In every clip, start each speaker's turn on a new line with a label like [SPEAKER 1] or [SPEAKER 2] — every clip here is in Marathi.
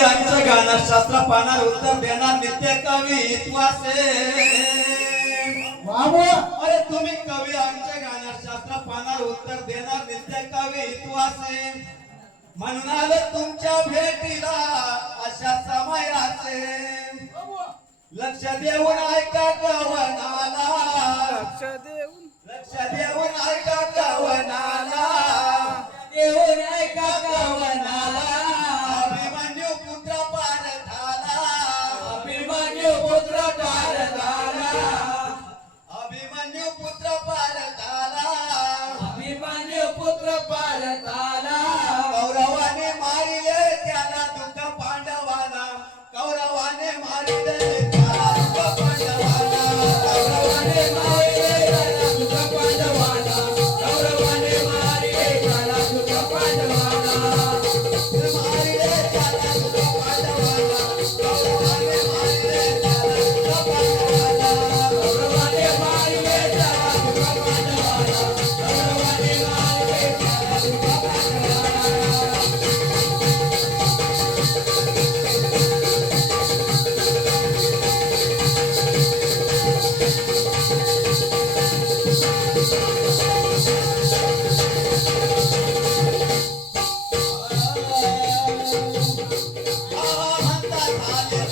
[SPEAKER 1] आमच्या गाणार शास्त्र पानार उत्तर देणार नित्य कवी इतवासे
[SPEAKER 2] बाबा
[SPEAKER 1] अरे तुम्ही कवी आमच्या गाणार शास्त्र पानार उत्तर देणार नित्य कवी इतवासे म्हणून आलो तुमच्या भेटीला अशा समयाचे. लक्ष देऊन ऐका कवनाला
[SPEAKER 3] लक्ष देऊन.
[SPEAKER 1] लक्ष देऊन ऐका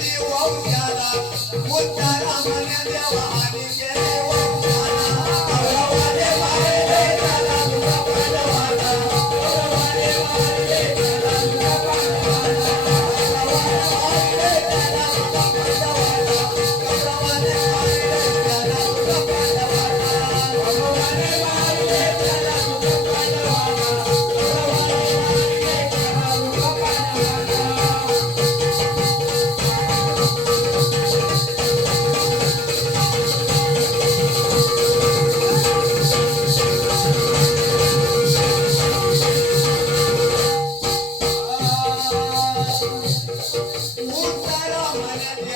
[SPEAKER 1] देवा पल्लवीच्या सात पांडवांना हाती नवे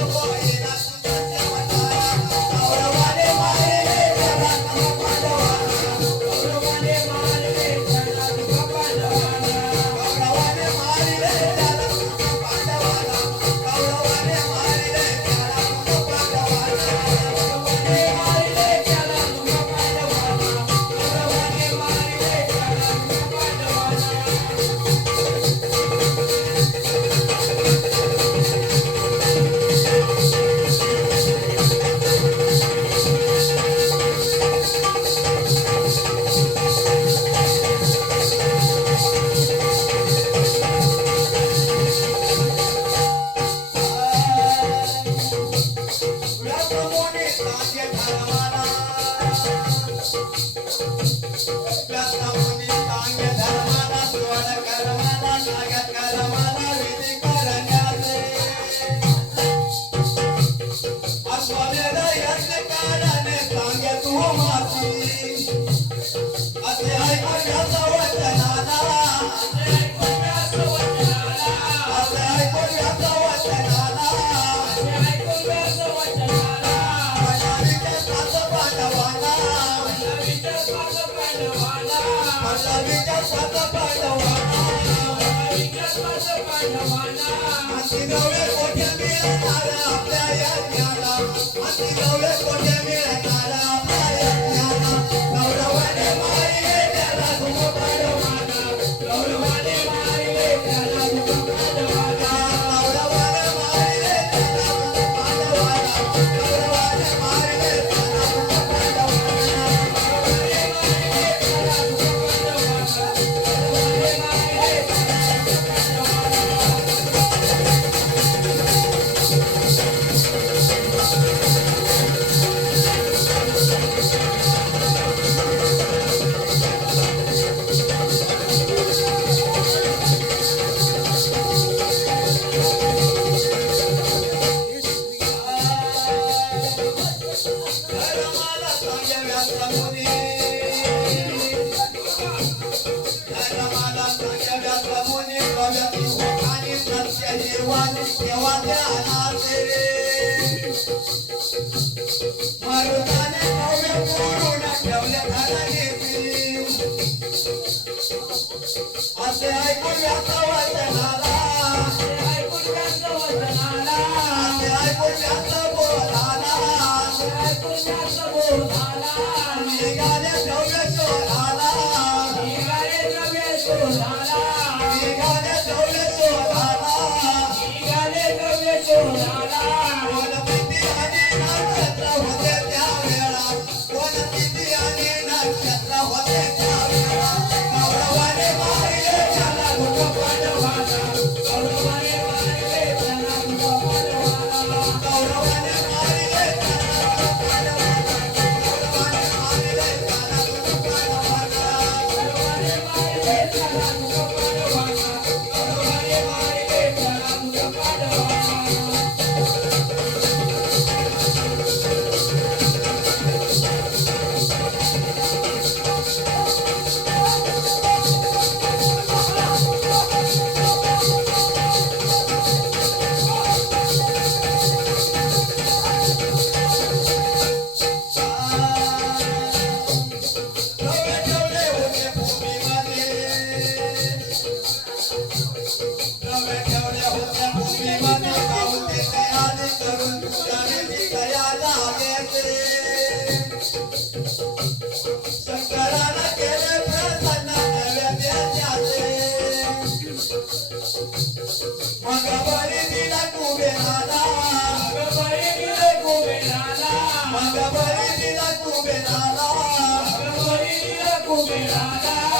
[SPEAKER 1] Yes. I'm gonna make you mine. ऐकून Radha.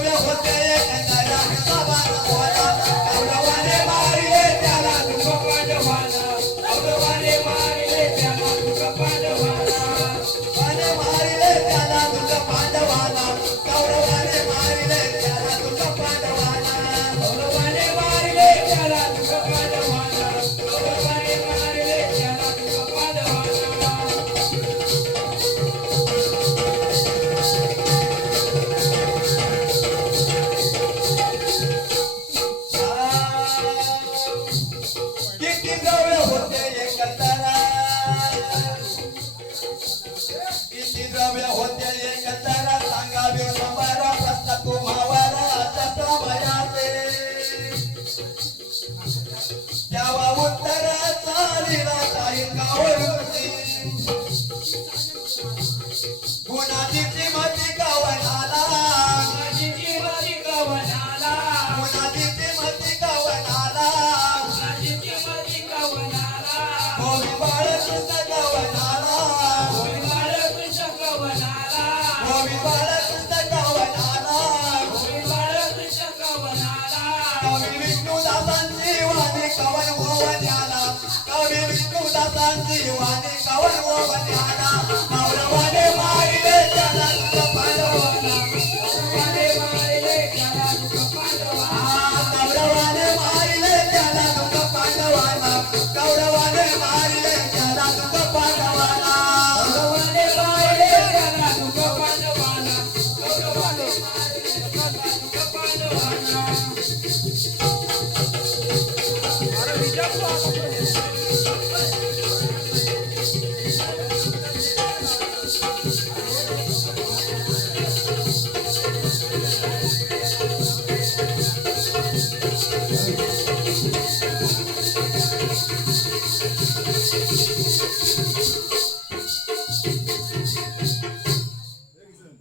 [SPEAKER 1] होते बाळकृष्ण गावनाला
[SPEAKER 2] होय Balkrishna कवनाला
[SPEAKER 1] गोवी Balkrishna
[SPEAKER 3] Yes, yes, yes.